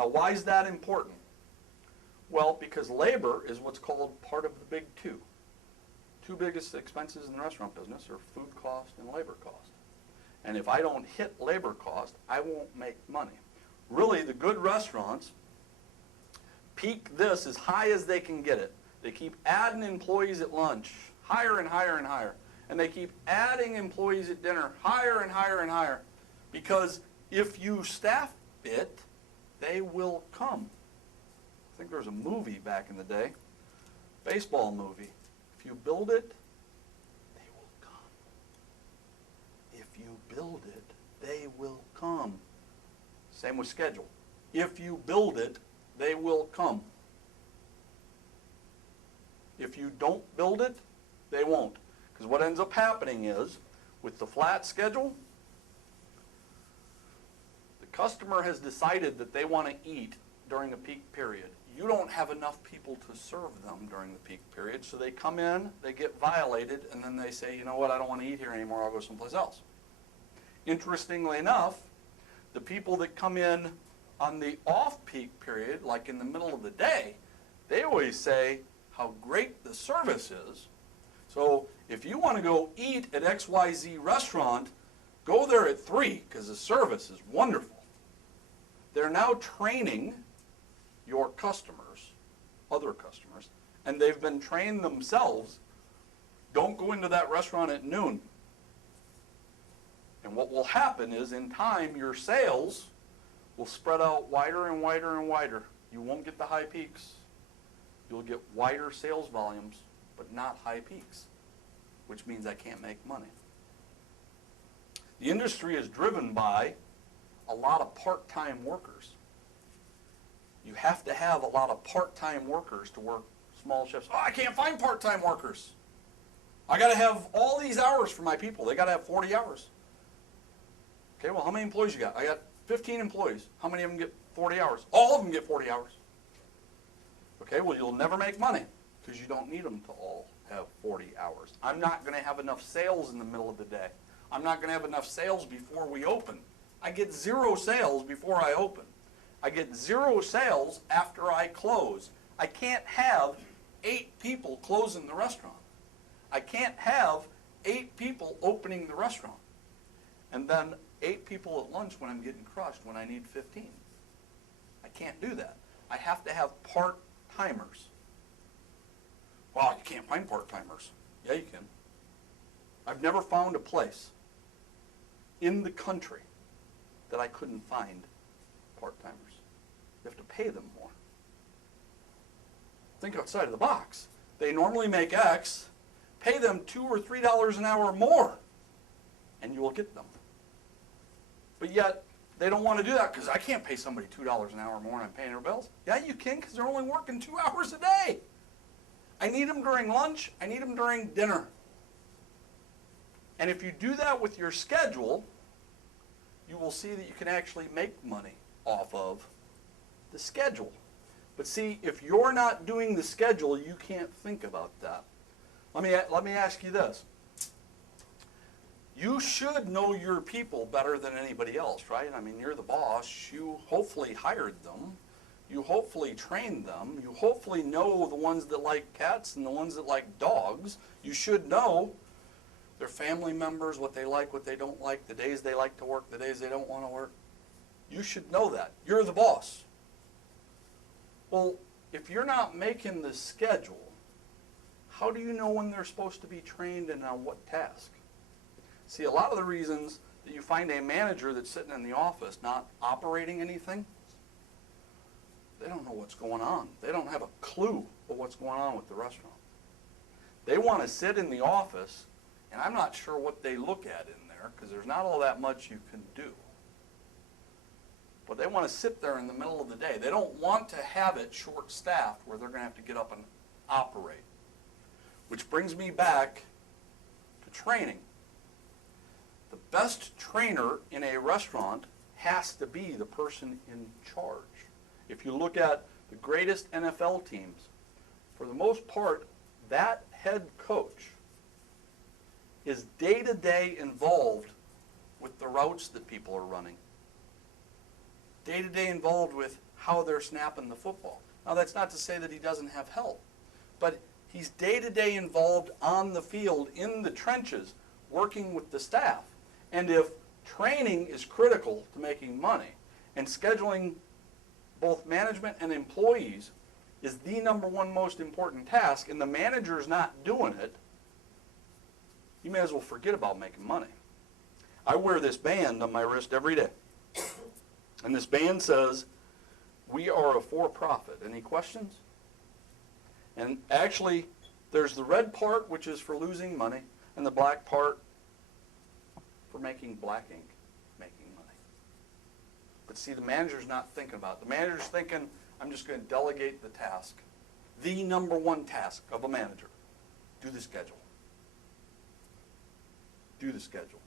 Now, why is that important? Well, because labor is what's called part of the big two. Two biggest expenses in the restaurant business are food cost and labor cost. And if I don't hit labor cost, I won't make money. Really, the good restaurants peak this as high as they can get it. They keep adding employees at lunch, higher and higher and higher. And they keep adding employees at dinner, higher and higher and higher. Because if you staff it, they will come. I think there was a movie back in the day, baseball movie. If you build it, they will come. If you build it, they will come. Same with schedule. If you build it, they will come. If you don't build it, they won't. Because what ends up happening is, with the flat schedule, the customer has decided that they want to eat during a peak period. You don't have enough people to serve them during the peak period, so they come in, they get violated, and then they say, you know what, I don't want to eat here anymore, I'll go someplace else. Interestingly enough, the people that come in on the off-peak period, like in the middle of the day, they always say how great the service is. So if you want to go eat at XYZ restaurant, go there at 3 because the service is wonderful. They're now training your customers, other customers, and they've been trained themselves. Don't go into that restaurant at noon. And what will happen is, in time, your sales will spread out wider and wider and wider. You won't get the high peaks. You'll get wider sales volumes, but not high peaks, which means I can't make money. The industry is driven by a lot of part-time workers. You have to have a lot of part-time workers to work small shifts. Oh, I can't find part-time workers. I got to have all these hours for my people. They got to have 40 hours. Okay, well, how many employees you got? I got 15 employees. How many of them get 40 hours? All of them get 40 hours. Okay, well, you'll never make money because you don't need them to all have 40 hours. I'm not going to have enough sales in the middle of the day. I'm not going to have enough sales before we open. I get 0 sales before I open. I get 0 sales after I close. I can't have 8 people closing the restaurant. I can't have 8 people opening the restaurant. And then 8 people at lunch when I'm getting crushed when I need 15. I can't do that. I have to have part-timers. Well, you can't find part-timers. Yeah, you can. I've never found a place in the country that I couldn't find part-timers. You have to pay them more. Think outside of the box. They normally make X. Pay them $2 or $3 an hour more, and you will get them. But yet, they don't want to do that because I can't pay somebody $2 an hour more and I'm paying their bills. Yeah, you can because they're only working 2 hours a day. I need them during lunch. I need them during dinner. And if you do that with your schedule, you will see that you can actually make money off of the schedule. But see, if you're not doing the schedule, you can't think about that. Let me ask you this. You should know your people better than anybody else, right? I mean, you're the boss. You hopefully hired them. You hopefully trained them. You hopefully know the ones that like cats and the ones that like dogs. You should know their family members, what they like, what they don't like, the days they like to work, the days they don't want to work. You should know that. You're the boss. Well, if you're not making the schedule, how do you know when they're supposed to be trained and on what task? See, a lot of the reasons that you find a manager that's sitting in the office not operating anything, they don't know what's going on. They don't have a clue of what's going on with the restaurant. They want to sit in the office, and I'm not sure what they look at in there because there's not all that much you can do. But they want to sit there in the middle of the day. They don't want to have it short-staffed where they're going to have to get up and operate. Which brings me back to training. The best trainer in a restaurant has to be the person in charge. If you look at the greatest NFL teams, for the most part, that head coach is day-to-day involved with the routes that people are running. Day-to-day involved with how they're snapping the football. Now, that's not to say that he doesn't have help, but he's day-to-day involved on the field, in the trenches, working with the staff. And if training is critical to making money, and scheduling both management and employees is the number one most important task, and the manager's not doing it, you may as well forget about making money. I wear this band on my wrist every day. And this band says, "We are a for-profit." Any questions? And actually, there's the red part, which is for losing money, and the black part for making black ink, making money. But see, the manager's not thinking about it. The manager's thinking, I'm just going to delegate the task. The number one task of a manager: do the schedule. Do the schedule.